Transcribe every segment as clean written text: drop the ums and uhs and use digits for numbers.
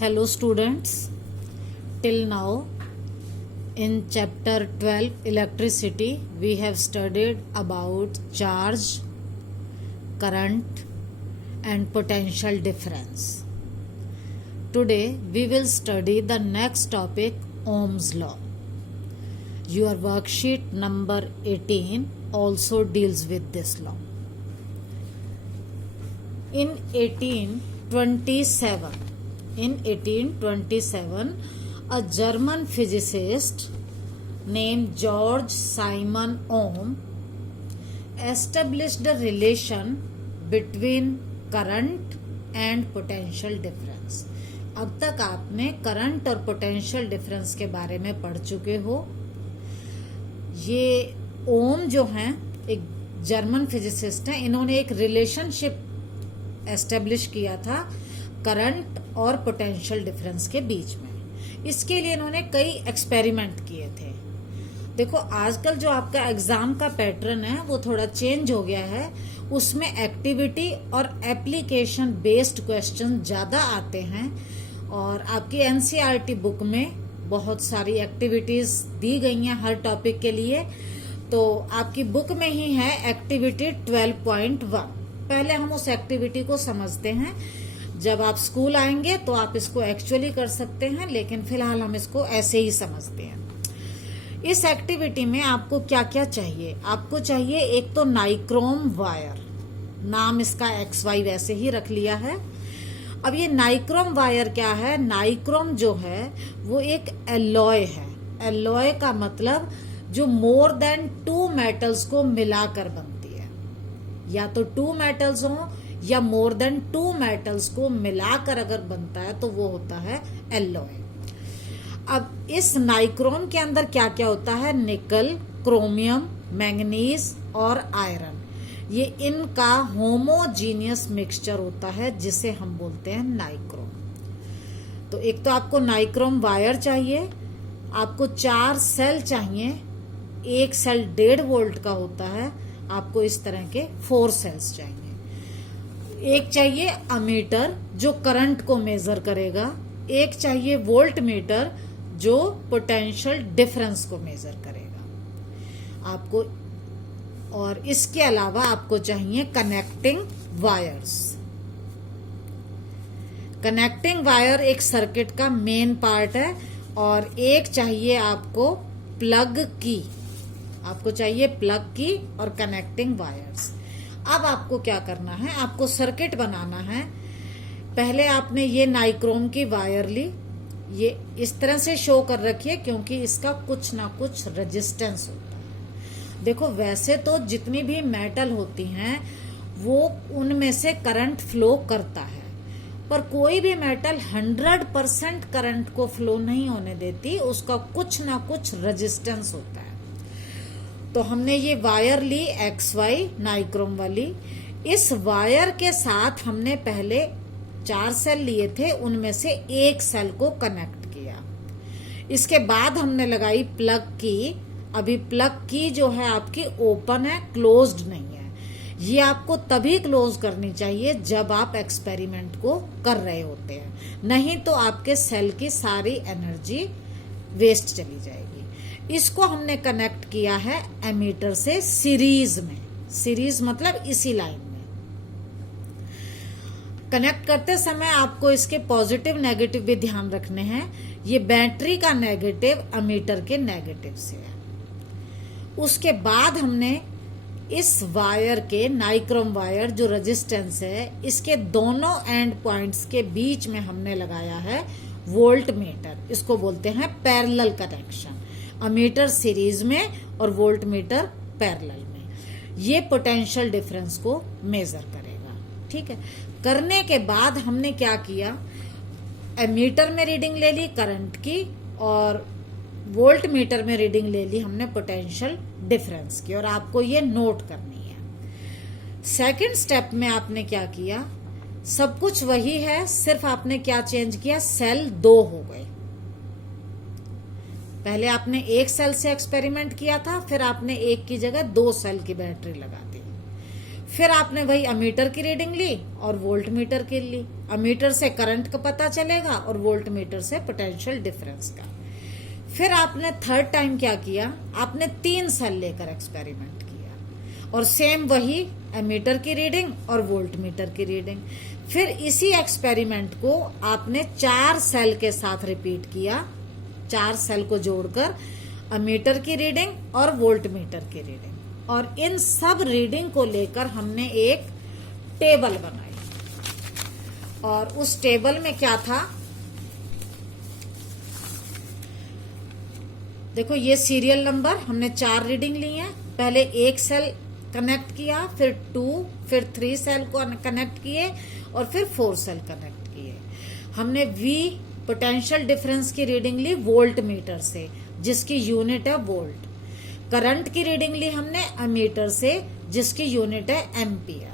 Hello students, till now in chapter 12 electricity we have studied about charge, current and potential difference. Today we will study the next topic, Ohm's law. Your worksheet number 18 also deals with this law. In 1827, a German physicist named George Simon Ohm established a relation between current and potential difference. अब तक आपने current और potential difference के बारे में पढ़ चुके हो. ये ओम जो हैं एक जर्मन फिजिसिस्ट हैं, इन्होंने एक रिलेशनशिप एस्टेब्लिश किया था करंट और पोटेंशियल डिफरेंस के बीच में. इसके लिए इन्होंने कई एक्सपेरिमेंट किए थे. देखो आजकल जो आपका एग्जाम का पैटर्न है वो थोड़ा चेंज हो गया है. उसमें एक्टिविटी और एप्लीकेशन बेस्ड क्वेश्चन ज्यादा आते हैं और आपकी एनसीईआरटी बुक में बहुत सारी एक्टिविटीज दी गई हैं हर टॉपिक के लिए. तो आपकी बुक में ही है एक्टिविटी 12.1. पहले हम उस एक्टिविटी को समझते हैं. जब आप स्कूल आएंगे तो आप इसको एक्चुअली कर सकते हैं, लेकिन फिलहाल हम इसको ऐसे ही समझते हैं. इस एक्टिविटी में आपको क्या क्या चाहिए? आपको चाहिए एक तो नाइक्रोम वायर. नाम इसका XY वैसे ही रख लिया है. अब ये नाइक्रोम वायर क्या है? नाइक्रोम जो है वो एक एलॉय है. एलॉय का मतलब जो मोर देन 2 मेटल्स को मिलाकर बनती है. या तो 2 मेटल्स हो या मोर देन 2 मेटल्स को मिलाकर अगर बनता है तो वो होता है एलॉय. अब इस नाइक्रोम के अंदर क्या क्या होता है? निकल, क्रोमियम, मैंगनीज और आयरन. ये इनका होमोजीनियस मिक्सचर होता है जिसे हम बोलते हैं नाइक्रोम. तो एक तो आपको नाइक्रोम वायर चाहिए, आपको 4 सेल चाहिए. एक सेल 1.5 वोल्ट का होता है. आपको इस तरह के 4 सेल्स चाहिए. एक चाहिए अमीटर जो करंट को मेजर करेगा. एक चाहिए वोल्ट मीटर जो पोटेंशियल डिफरेंस को मेजर करेगा आपको. और इसके अलावा आपको चाहिए कनेक्टिंग वायर्स. कनेक्टिंग वायर एक सर्किट का मेन पार्ट है. और एक चाहिए आपको प्लग की. आपको चाहिए प्लग की और कनेक्टिंग वायर्स. अब आपको क्या करना है? आपको सर्किट बनाना है. पहले आपने ये नाइक्रोम की वायर ली. ये इस तरह से शो कर रखिए क्योंकि इसका कुछ ना कुछ रेजिस्टेंस होता है. देखो वैसे तो जितनी भी मेटल होती हैं वो उनमें से करंट फ्लो करता है, पर कोई भी मेटल 100% करंट को फ्लो नहीं होने देती. उसका कुछ ना कुछ रेजिस्टेंस होता है. तो हमने ये वायर ली XY नाइक्रोम वाली. इस वायर के साथ हमने पहले 4 सेल लिए थे, उनमें से एक सेल को कनेक्ट किया. इसके बाद हमने लगाई प्लग की. अभी प्लग की जो है आपकी ओपन है, क्लोज्ड नहीं है. ये आपको तभी क्लोज करनी चाहिए जब आप एक्सपेरिमेंट को कर रहे होते हैं, नहीं तो आपके सेल की सारी एनर्जी वेस्ट चली जाएगी. इसको हमने कनेक्ट किया है एमीटर से सीरीज में. सीरीज मतलब इसी लाइन में. कनेक्ट करते समय आपको इसके पॉजिटिव नेगेटिव भी ध्यान रखने हैं. ये बैटरी का नेगेटिव एमीटर के नेगेटिव से है. उसके बाद हमने इस वायर के नाइक्रोम वायर जो रेजिस्टेंस है इसके दोनों एंड पॉइंट्स के बीच में हमने लगाया है वोल्ट मीटर. इसको बोलते हैं पैरेलल कनेक्शन. अमीटर सीरीज में और वोल्ट मीटर पैरेलल में. ये पोटेंशियल डिफरेंस को मेजर करेगा. ठीक है. करने के बाद हमने क्या किया? एमीटर में रीडिंग ले ली करंट की और वोल्ट मीटर में रीडिंग ले ली हमने पोटेंशियल डिफरेंस की. और आपको ये नोट करनी है. सेकंड स्टेप में आपने क्या किया? सब कुछ वही है, सिर्फ आपने क्या चेंज किया? सेल 2 हो गए. पहले आपने एक सेल से एक्सपेरिमेंट किया था, फिर आपने एक की जगह 2 सेल की बैटरी लगा दी. फिर आपने वही अमीटर की रीडिंग ली और वोल्ट मीटर की ली। अमीटर से करंट का पता चलेगा और वोल्ट मीटर से पोटेंशियल डिफरेंस का। फिर आपने थर्ड टाइम क्या किया, आपने 3 सेल लेकर एक्सपेरिमेंट किया और सेम वही एमीटर की रीडिंग और वोल्ट मीटर की रीडिंग। फिर इसी एक्सपेरिमेंट को आपने 4 सेल के साथ रिपीट किया, 4 सेल को जोड़कर अमीटर की रीडिंग और वोल्ट मीटर की रीडिंग, और इन सब रीडिंग को लेकर हमने एक टेबल बनाई। और उस टेबल में क्या था, देखो ये सीरियल नंबर, हमने 4 रीडिंग ली है। पहले 1 सेल कनेक्ट किया, फिर 2, फिर 3 सेल को कनेक्ट किए और फिर 4 सेल कनेक्ट किए। हमने V पोटेंशियल डिफरेंस की रीडिंग ली वोल्ट मीटर से, जिसकी यूनिट है वोल्ट। करंट की रीडिंग ली हमने अमीटर से, जिसकी यूनिट है एम्पियर।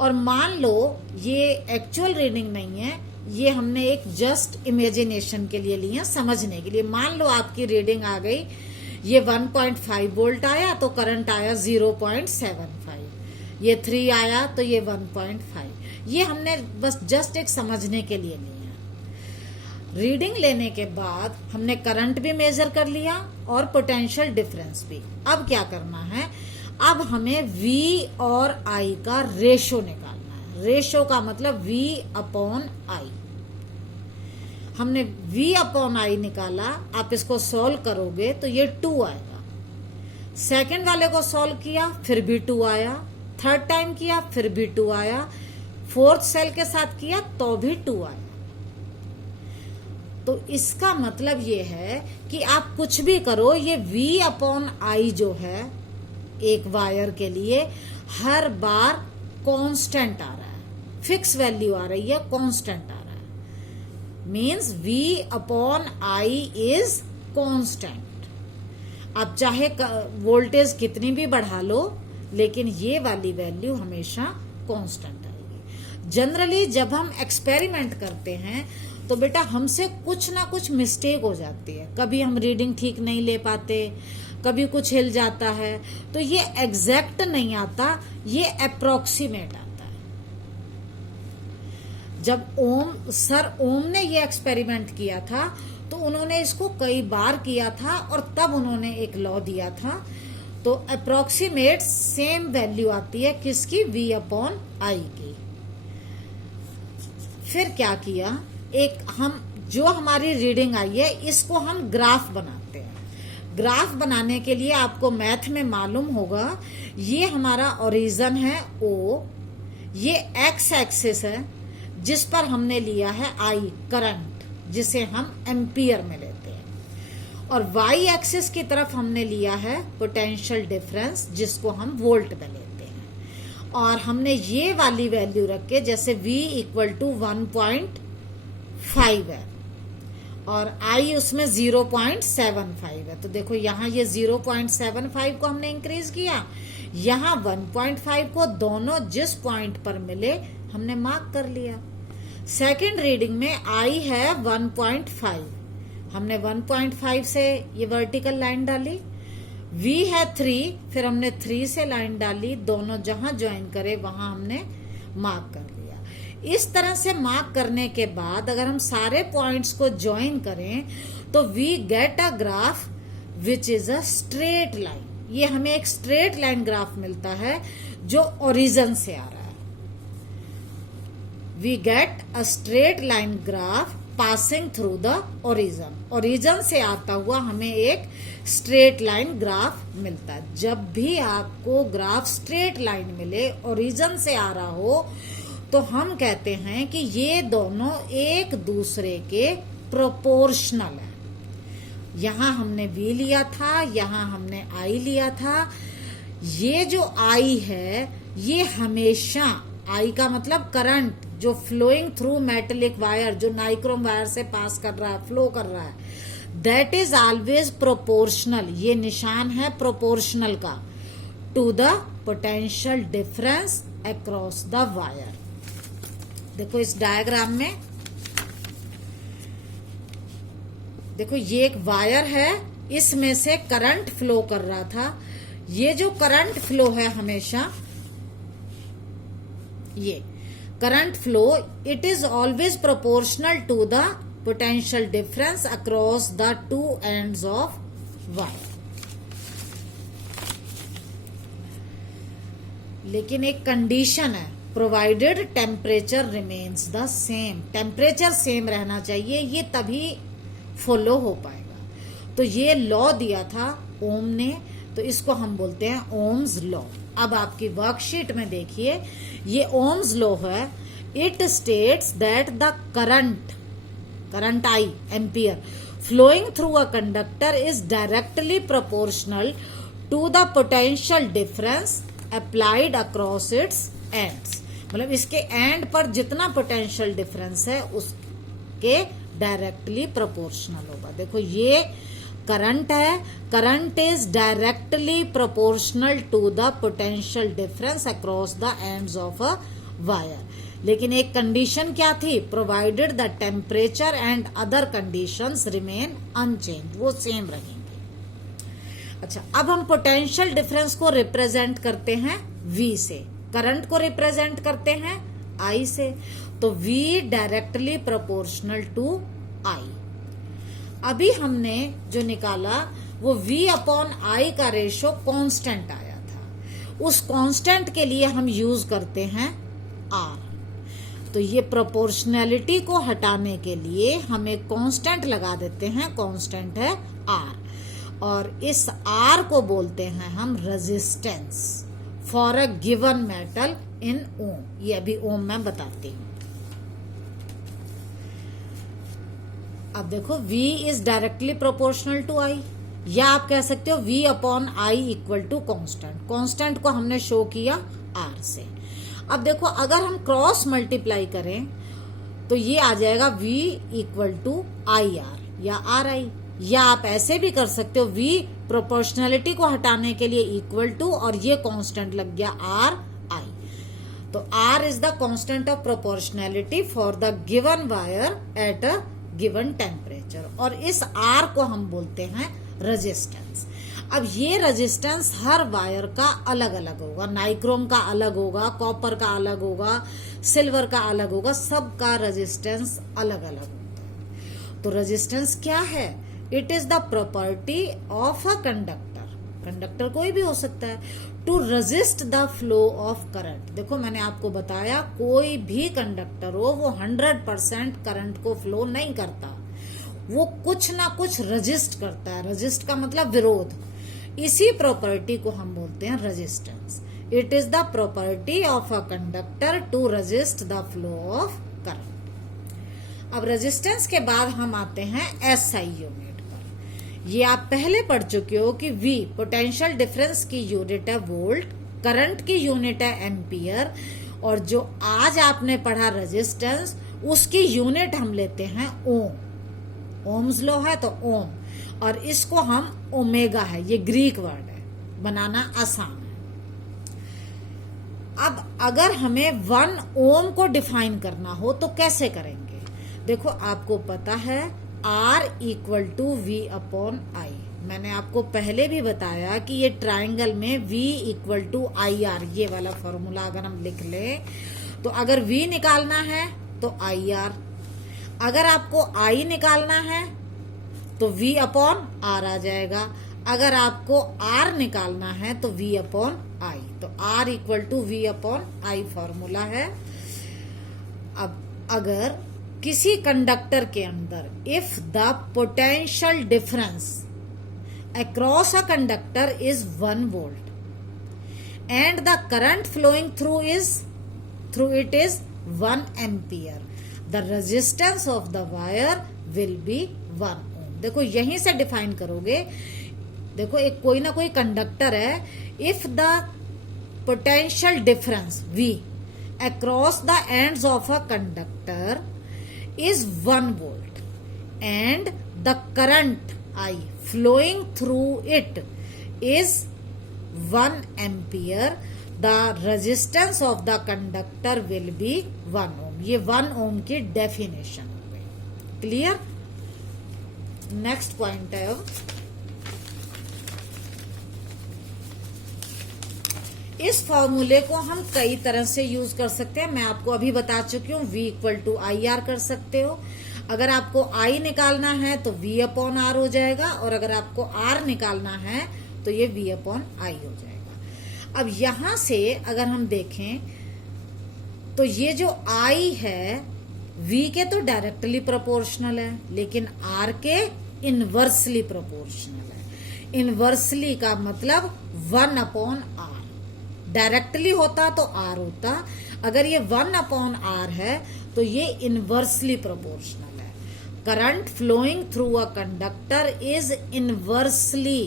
और मान लो ये एक्चुअल रीडिंग नहीं है, ये हमने एक जस्ट इमेजिनेशन के लिए ली है, समझने के लिए। मान लो आपकी रीडिंग आ गई, ये 1.5 वोल्ट आया तो करंट आया 0.75, ये 3 आया तो ये 1.5। ये हमने बस जस्ट एक समझने के लिए ली है। रीडिंग लेने के बाद हमने करंट भी मेजर कर लिया और पोटेंशियल डिफरेंस भी। अब क्या करना है, अब हमें V और I का रेशो निकालना है। रेशो का मतलब V अपॉन I। हमने V अपॉन I निकाला, आप इसको सॉल्व करोगे तो ये 2 आएगा। सेकंड वाले को सॉल्व किया, फिर भी 2 आया। थर्ड टाइम किया, फिर भी 2 आया। फोर्थ सेल के साथ किया तो भी 2 आया। तो इसका मतलब ये है कि आप कुछ भी करो, ये V अपॉन I जो है एक वायर के लिए हर बार कांस्टेंट आ रहा है, फिक्स वैल्यू आ रही है, कांस्टेंट आ रहा है। Means V upon I is constant. आप चाहे वोल्टेज कितनी भी बढ़ा लो, लेकिन ये वाली वैल्यू हमेशा कांस्टेंट आएगी। जनरली जब हम एक्सपेरिमेंट करते हैं तो बेटा हमसे कुछ ना कुछ मिस्टेक हो जाती है। कभी हम रीडिंग ठीक नहीं ले पाते, कभी कुछ हिल जाता है, तो ये एग्जैक्ट नहीं आता, ये अप्रोक्सीमेट आता है। जब सर ओम ने ये एक्सपेरिमेंट किया था तो उन्होंने इसको कई बार किया था और तब उन्होंने एक लॉ दिया था। तो अप्रोक्सीमेट सेम वैल्यू आती है किसकी, V अपॉन I की। फिर क्या किया, एक हम जो हमारी रीडिंग आई है इसको हम ग्राफ बनाते हैं। ग्राफ बनाने के लिए आपको मैथ में मालूम होगा, ये हमारा ओरिजिन है O, ये एक्स एक्सिस है जिस पर हमने लिया है I करंट, जिसे हम एम्पियर में लेते हैं, और वाई एक्सिस की तरफ हमने लिया है पोटेंशियल डिफरेंस, जिसको हम वोल्ट में लेते हैं। और हमने ये वाली वैल्यू रख के, जैसे V इक्वल टू 1.5 है और I उसमें 0.75 है, तो देखो यहाँ ये 0.75 को हमने इंक्रीज किया, यहाँ 1.5 को, दोनों जिस पॉइंट पर मिले हमने मार्क कर लिया। सेकंड रीडिंग में I है 1.5, हमने 1.5 से ये वर्टिकल लाइन डाली। V है 3, फिर हमने 3 से लाइन डाली, दोनों जहां ज्वाइन करे वहां हमने मार्क कर लिया। इस तरह से मार्क करने के बाद अगर हम सारे पॉइंट्स को ज्वाइन करें तो we get a graph which is a straight line. ये हमें एक स्ट्रेट लाइन ग्राफ मिलता है जो ओरिजिन से आ रहा है। We get a straight line graph passing through the origin. Origin से आता हुआ हमें एक स्ट्रेट लाइन ग्राफ मिलता है। जब भी आपको ग्राफ स्ट्रेट लाइन मिले, ओरिजिन से आ रहा हो, तो हम कहते हैं कि ये दोनों एक दूसरे के प्रोपोर्शनल है। यहां हमने V लिया था, यहां हमने I लिया था। ये जो I है, ये हमेशा, I का मतलब करंट जो फ्लोइंग थ्रू मेटेलिक वायर, जो नाइक्रोम वायर से पास कर रहा है, फ्लो कर रहा है, दैट इज ऑलवेज प्रोपोर्शनल। ये निशान है प्रोपोर्शनल का, to the potential difference across the wire. देखो इस डायग्राम में, देखो ये एक वायर है, इसमें से करंट फ्लो कर रहा था। ये जो करंट फ्लो है हमेशा ये current flow it is always proportional to the potential difference across the two ends of wire. लेकिन एक कंडीशन है, provided temperature remains the same, temperature same रहना चाहिए, ये तभी फॉलो हो पाएगा। तो ये लॉ दिया था ओम ने, तो इसको हम बोलते हैं ओम्स लॉ। अब आपकी वर्कशीट में देखिए, ये ओम्स लॉ है। It states that the current I ampere flowing through a conductor is directly proportional to the potential difference applied across its ends. मतलब इसके एंड पर जितना पोटेंशियल डिफरेंस है उसके डायरेक्टली प्रोपोर्शनल होगा। देखो ये करंट है, current is directly proportional to the potential difference across the ends of a wire. लेकिन एक कंडीशन क्या थी, provided the temperature and other conditions remain unchange, वो सेम रहेंगे। अच्छा, अब हम पोटेंशियल डिफरेंस को रिप्रेजेंट करते हैं V से, करंट को रिप्रेजेंट करते हैं I से, तो V directly proportional to I। अभी हमने जो निकाला वो V अपॉन I का रेशो कांस्टेंट आया था, उस कांस्टेंट के लिए हम यूज करते हैं R। तो ये प्रोपोर्शनैलिटी को हटाने के लिए हम एक कांस्टेंट लगा देते हैं, कांस्टेंट है R, और इस R को बोलते हैं हम resistance for a given metal in ohm. ये अभी ओम में बताती हूं। अब देखो V is directly proportional to I, या आप कह सकते हो V upon I equal to constant. Constant को हमने शो किया R से। अब देखो अगर हम क्रॉस मल्टीप्लाई करें तो ये आ जाएगा V इक्वल टू IR या RI, या आप ऐसे भी कर सकते हो V प्रोपोर्शनैलिटी को हटाने के लिए इक्वल टू और ये कांस्टेंट लग गया RI। तो R is the constant of proportionality for the given wire at a given temperature, और इस R को हम बोलते हैं रेजिस्टेंस। अब ये रेजिस्टेंस हर वायर का अलग अलग होगा, नाइक्रोम का अलग होगा, कॉपर का अलग होगा, सिल्वर का अलग होगा, सबका रेजिस्टेंस अलग अलग होता है। तो रेजिस्टेंस क्या है, it is the property of a conductor, conductor कोई भी हो सकता है, to resist the flow of current. देखो मैंने आपको बताया कोई भी कंडक्टर हो वो 100% करंट को फ्लो नहीं करता, वो कुछ ना कुछ रेजिस्ट करता है। रेजिस्ट का मतलब विरोध, इसी प्रॉपर्टी को हम बोलते हैं resistance. It is the property of a conductor to resist the flow of current. अब रेजिस्टेंस के बाद हम आते हैं SI यूनिट पर। ये आप पहले पढ़ चुके हो कि V पोटेंशियल डिफरेंस की यूनिट है वोल्ट, करंट की यूनिट है एम्पियर, और जो आज आपने पढ़ा रेजिस्टेंस उसकी यूनिट हम लेते हैं ओम। ओम्स लॉ है तो ओम, और इसको हम ओमेगा है, ये ग्रीक वर्ड है, बनाना आसान है। अब अगर हमें 1 ओम को डिफाइन करना हो तो कैसे करेंगे, देखो आपको पता है R equal to V upon I। मैंने आपको पहले भी बताया कि ये ट्राइंगल में V इक्वल टू IR, ये वाला फॉर्मूला अगर हम लिख लें तो अगर V निकालना है तो IR, अगर आपको I निकालना है तो V अपॉन R आ जाएगा, अगर आपको R निकालना है तो V अपॉन I। तो R equal to V upon I formula है। अब अगर किसी कंडक्टर के अंदर if the potential difference across a conductor is 1 volt and the current flowing through it is 1 ampere, the resistance of the wire will be 1 ohm. देखो यहीं से define करोगे, देखो एक कोई ना कोई कंडक्टर है, if the potential difference V across the ends of a conductor is 1 volt and the current I flowing through it is 1 ampere, the resistance of the conductor will be 1 ohm। ये 1 ohm की definition हो गई, clear. Next point है, इस फॉर्मूले को हम कई तरह से यूज कर सकते हैं। मैं आपको अभी बता चुकी हूँ, V equal to I R कर सकते हो। अगर आपको I निकालना है तो V अपॉन आर हो जाएगा, और अगर आपको R निकालना है तो ये V अपॉन आई हो जाएगा। अब यहां से अगर हम देखें तो ये जो I है V के तो डायरेक्टली प्रोपोर्शनल है, लेकिन R के इनवर्सली प्रोपोर्शनल है। इनवर्सली का मतलब 1 अपॉन आर। डायरेक्टली होता तो R होता, अगर ये 1 अपॉन आर है तो ये इनवर्सली प्रोपोर्शनल है। Current flowing through a conductor is inversely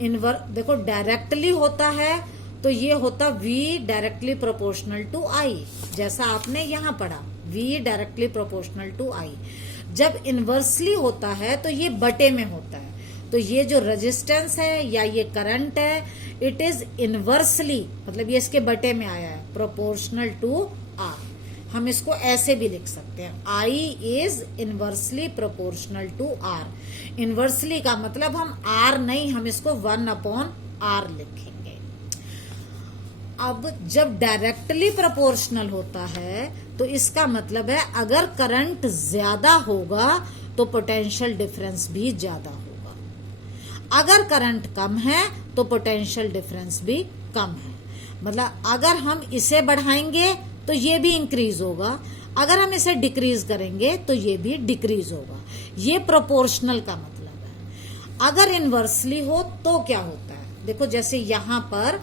देखो डायरेक्टली होता है तो ये होता V directly proportional to I, जैसा आपने यहां पढ़ा V directly proportional to I। जब इनवर्सली होता है तो ये बटे में होता है, तो ये जो रेजिस्टेंस है या ये करंट है, इट इज इनवर्सली, मतलब ये इसके बटे में आया है, प्रोपोर्शनल टू R। हम इसको ऐसे भी लिख सकते हैं, I is inversely proportional to R। Inversely का मतलब हम R नहीं, हम इसको 1 अपॉन R लिखेंगे। अब जब डायरेक्टली प्रोपोर्शनल होता है तो इसका मतलब है अगर करंट ज्यादा होगा तो पोटेंशियल डिफरेंस भी ज्यादा होगा, अगर करंट कम है तो पोटेंशियल डिफरेंस भी कम है। मतलब अगर हम इसे बढ़ाएंगे तो ये भी इंक्रीज होगा, अगर हम इसे डिक्रीज करेंगे तो ये भी डिक्रीज होगा। ये प्रोपोर्शनल का मतलब है। अगर इनवर्सली हो तो क्या होता है, देखो जैसे यहां पर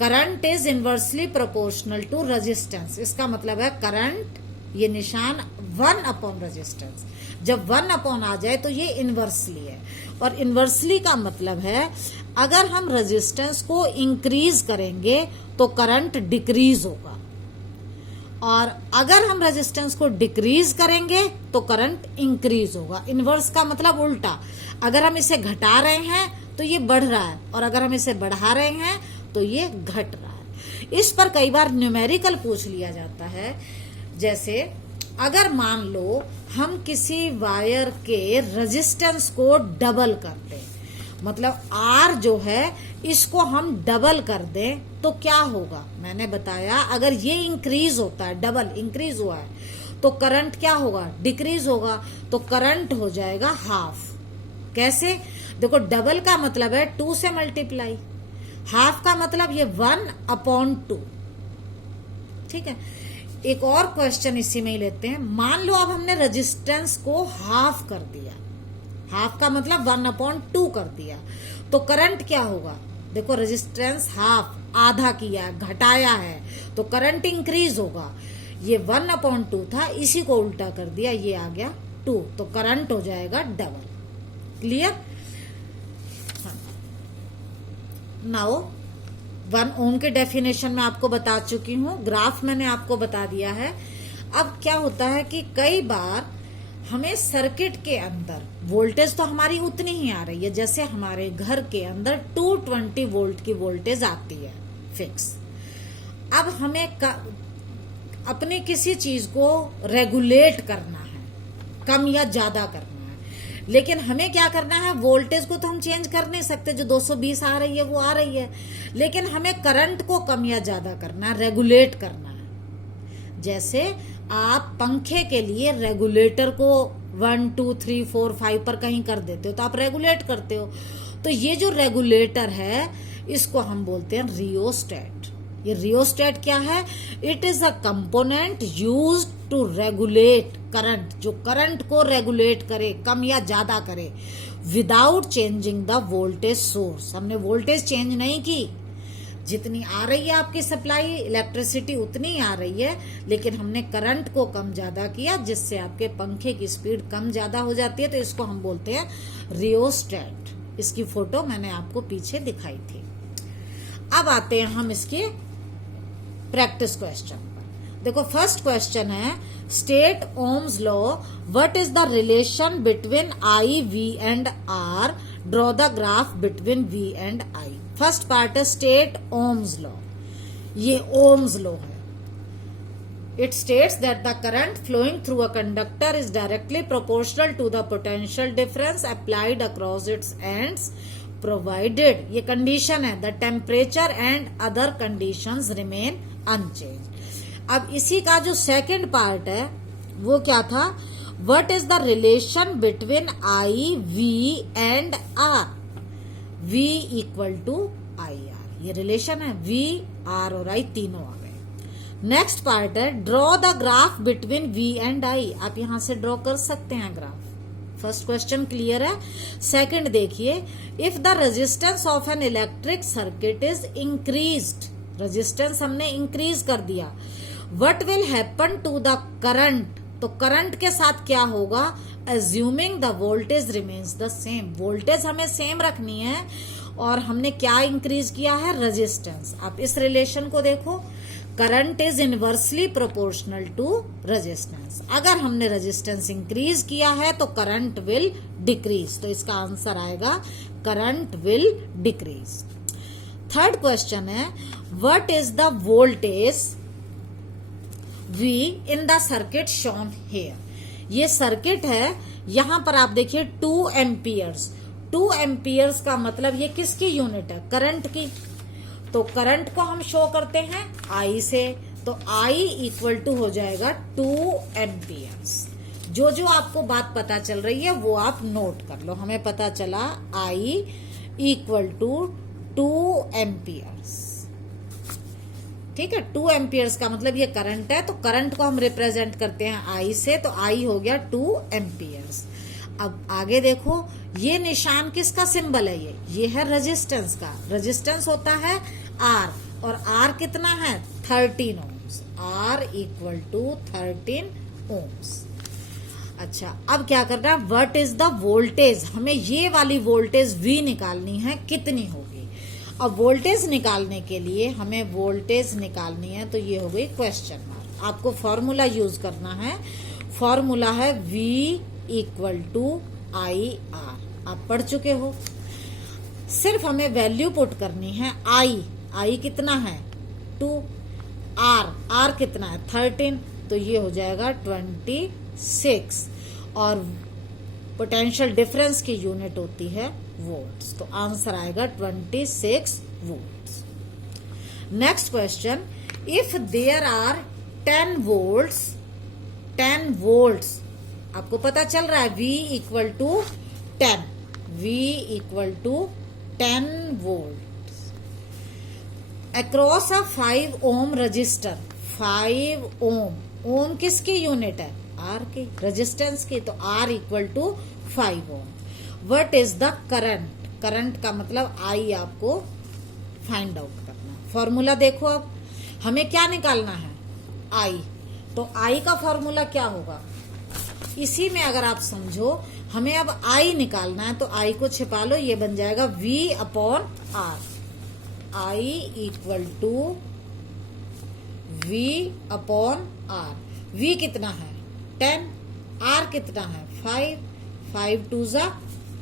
current is inversely proportional to resistance, इसका मतलब है करंट, ये निशान 1 अपॉन रेजिस्टेंस। जब 1 अपॉन आ जाए तो ये इनवर्सली है, और इनवर्सली का मतलब है अगर हम रेजिस्टेंस को इंक्रीज करेंगे तो करंट डिक्रीज होगा, और अगर हम रेजिस्टेंस को डिक्रीज करेंगे तो करंट इंक्रीज होगा। इनवर्स का मतलब उल्टा, अगर हम इसे घटा रहे हैं तो ये बढ़ रहा है, और अगर हम इसे बढ़ा रहे हैं तो ये घट रहा है। इस पर कई बार न्यूमेरिकल पूछ लिया जाता है, जैसे अगर मान लो हम किसी वायर के रेजिस्टेंस को डबल कर दें, मतलब R जो है इसको हम डबल कर दें तो क्या होगा। मैंने बताया अगर ये इंक्रीज होता है, डबल इंक्रीज हुआ है, तो करंट क्या होगा, डिक्रीज होगा, तो करंट हो जाएगा हाफ। कैसे, देखो डबल का मतलब है 2 से मल्टीप्लाई, हाफ का मतलब ये 1 अपॉन 2। ठीक है, एक और क्वेश्चन इसी में ही लेते हैं। मान लो अब हमने रेजिस्टेंस को हाफ कर दिया, हाफ का मतलब 1 अपॉन 2 कर दिया, तो करंट क्या होगा। देखो रेजिस्टेंस हाफ, आधा किया, घटाया है, तो करंट इंक्रीज होगा। ये 1 अपॉन 2 था, इसी को उल्टा कर दिया, ये आ गया 2, तो करंट हो जाएगा डबल। क्लियर। नाउ 1 ओम के डेफिनेशन में आपको बता चुकी हूं, ग्राफ मैंने आपको बता दिया है। अब क्या होता है कि कई बार हमें सर्किट के अंदर वोल्टेज तो हमारी उतनी ही आ रही है जैसे हमारे घर के अंदर 220 वोल्ट की वोल्टेज आती है फिक्स। अब हमें अपने किसी चीज को रेगुलेट करना है, कम या ज्यादा करना है, लेकिन हमें क्या करना है, वोल्टेज को तो हम चेंज कर नहीं सकते, जो 220 आ रही है वो आ रही है, लेकिन हमें करंट को कम या ज्यादा करना है, रेगुलेट करना है। जैसे आप पंखे के लिए रेगुलेटर को 1 2 3 4 5 पर कहीं कर देते हो तो आप रेगुलेट करते हो, तो ये जो रेगुलेटर है इसको हम बोलते हैं रियोस्टेट। ये रियोस्टेट क्या है, it is a component used to regulate current, जो करंट को रेगुलेट करे, कम या ज्यादा करे, without changing the voltage source. हमने वोल्टेज चेंज नहीं की, जितनी आ रही है आपकी सप्लाई इलेक्ट्रिसिटी उतनी आ रही है, लेकिन हमने करंट को कम ज्यादा किया जिससे आपके पंखे की स्पीड कम ज्यादा हो जाती है, तो इसको हम बोलते हैं रियोस्टेट। इसकी फोटो मैंने आपको पीछे दिखाई थी। अब आते हैं हम इसके प्रैक्टिस क्वेश्चन पर। देखो फर्स्ट क्वेश्चन है, state Ohm's law, what is the relation between I, V and R, draw the graph between V and I। First part है स्टेट ओम्स लॉ, ये ओम्स लॉ है। It states that the current flowing through a conductor is directly proportional to the potential difference applied across its ends provided, ये condition है, the temperature and other conditions remain unchange. अब इसी का जो second part है वो क्या था, what is the relation between I, V and R, V equal to I R, ये रिलेशन है, वी आर और आई तीनों आ गए। नेक्स्ट पार्ट है draw the graph between V and I, आप यहां से ड्रॉ कर सकते हैं ग्राफ। फर्स्ट क्वेश्चन क्लियर है। सेकंड देखिए, if the resistance of an electric circuit is increased, resistance हमने इंक्रीज कर दिया, what will happen to the current, तो करंट के साथ क्या होगा, assuming the voltage remains the same, voltage हमें सेम रखनी है और हमने क्या इंक्रीज किया है, रेजिस्टेंस। आप इस रिलेशन को देखो, current is inversely proportional to resistance, अगर हमने रेजिस्टेंस इंक्रीज किया है तो करंट विल डिक्रीज, तो इसका आंसर आएगा current will decrease. Third question है what is the voltage V in the circuit shown here, ये सर्किट है, यहां पर आप देखिए 2 एम्पियर्स, 2 एम्पियर्स का मतलब ये किसकी यूनिट है, करंट की, तो करंट को हम शो करते हैं I से, तो I इक्वल टू हो जाएगा 2 एम्पियर्स। जो जो आपको बात पता चल रही है वो आप नोट कर लो। हमें पता चला I इक्वल टू 2 एम्पियर्स, ठीक है। 2 एम्पियर्स का मतलब ये करंट है, तो करंट को हम रिप्रेजेंट करते हैं I से, तो I हो गया 2 एम्पियर्स। अब आगे देखो, ये निशान किसका सिंबल है, ये है रेजिस्टेंस का, रेजिस्टेंस होता है R, और R कितना है 13 ohms, R equal to 13 ohms. अच्छा, अब क्या करना है, व्हाट इज द वोल्टेज, हमें ये वाली वोल्टेज V निकालनी है, कितनी होगी। अब वोल्टेज निकालने के लिए हमें वोल्टेज निकालनी है, तो ये हो गई क्वेश्चन मार्क, आपको फॉर्मूला यूज करना है, फॉर्मूला है V equal to I R, आप पढ़ चुके हो। सिर्फ हमें वैल्यू पुट करनी है, आई कितना है 2, आर कितना है 13, तो ये हो जाएगा 26, और पोटेंशियल डिफरेंस की यूनिट होती है वोल्ट्स, तो आंसर आएगा 26 volts. Next question, if there are 10 volts, आपको पता चल रहा है V equal to 10, V equal to 10 volt across a 5 ohm resistor, 5 ohm किसकी यूनिट है, R की, रेजिस्टेंस की, तो R equal to 5 ohm. What is the current, current का मतलब I आपको फाइंड आउट करना। फॉर्मूला देखो, अब हमें क्या निकालना है I, तो I का फॉर्मूला क्या होगा, इसी में अगर आप समझो, हमें अब I निकालना है, तो I को छिपा लो, ये बन जाएगा V upon R, I equal to V upon R। V कितना है 10, R कितना है 5 2 जा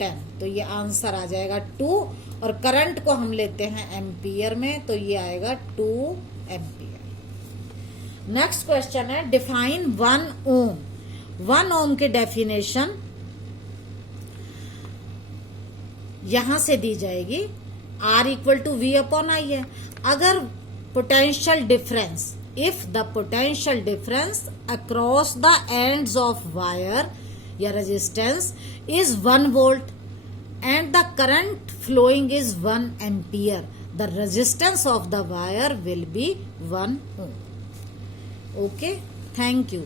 10, तो ये आंसर आ जाएगा 2, और करंट को हम लेते हैं एम्पियर में, तो ये आएगा 2 एम्पियर। नेक्स्ट क्वेश्चन है डिफाइन 1 ओम, 1 ओम की डेफिनेशन यहां से दी जाएगी, R equal to V upon I है। अगर potential difference, if the potential difference across the ends of wire या resistance is 1 volt and the current flowing is 1 ampere, the resistance of the wire will be 1 ohm. Okay, thank you.